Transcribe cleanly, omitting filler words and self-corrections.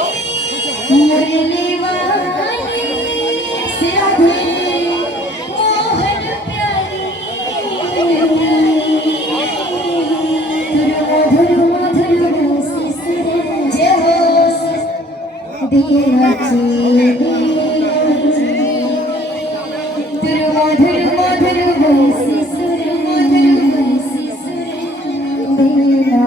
मुरली वाली सिंधुली मोहन प्यारी तुर मधुर मधुर सिसरे जय हो दिया तुर मधुर मधुर सिसरे मधुर सिसरे दिया